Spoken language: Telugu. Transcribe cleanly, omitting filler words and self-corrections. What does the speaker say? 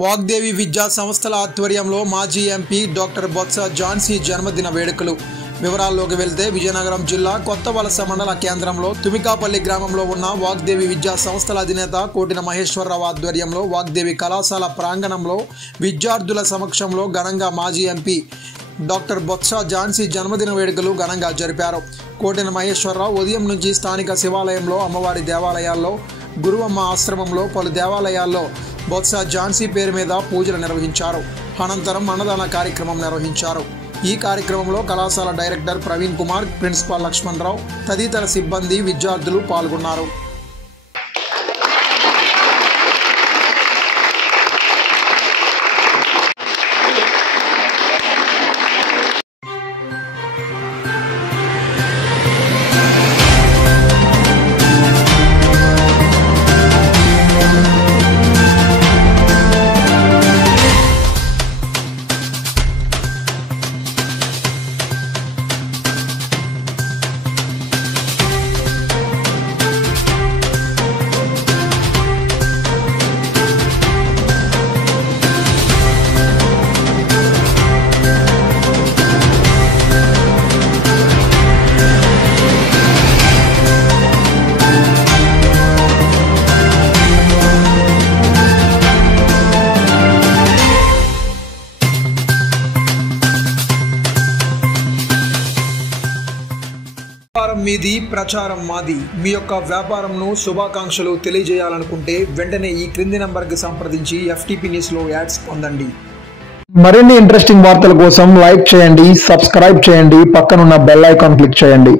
వాగ్దేవి విద్యా సంస్థల ఆధ్వర్యంలో మాజీ ఎంపీ డాక్టర్ బొత్స ఝాన్సీ జన్మదిన వేడుకలు. వివరాల్లోకి వెళ్తే విజయనగరం జిల్లా కొత్తవలస మండల కేంద్రంలో తుమికాపల్లి గ్రామంలో ఉన్న వాగ్దేవి విద్యా సంస్థల అధినేత కోటిన మహేశ్వరరావు ఆధ్వర్యంలో వాగ్దేవి కళాశాల ప్రాంగణంలో విద్యార్థుల సమక్షంలో ఘనంగా మాజీ ఎంపీ డాక్టర్ బొత్స ఝాన్సీ జన్మదిన వేడుకలు ఘనంగా జరిపారు. కోటిన మహేశ్వరరావు ఉదయం నుంచి స్థానిక శివాలయంలో, అమ్మవారి దేవాలయాల్లో, గురువమ్మ ఆశ్రమంలో, పలు దేవాలయాల్లో బొత్స ఝాన్సీ పేరు మీద పూజలు నిర్వహించారు. అనంతరం అన్నదాన కార్యక్రమం నిర్వహించారు. ఈ కార్యక్రమంలో కళాశాల డైరెక్టర్ ప్రవీణ్ కుమార్, ప్రిన్సిపాల్ లక్ష్మణరావు తదితర సిబ్బంది, విద్యార్థులు పాల్గొన్నారు. వ్యాపారం మీది, ప్రచారం మాది. మీ యొక్క వ్యాపారంను శుభాకాంక్షలు తెలియజేయాలనుకుంటే వెంటనే ఈ క్రింది నంబర్కి సంప్రదించి FTP న్యూస్లో యాడ్స్ పొందండి. మరిన్ని ఇంట్రెస్టింగ్ వార్తల కోసం లైక్ చేయండి, సబ్స్క్రైబ్ చేయండి, పక్కనున్న బెల్ ఐకాన్ క్లిక్ చేయండి.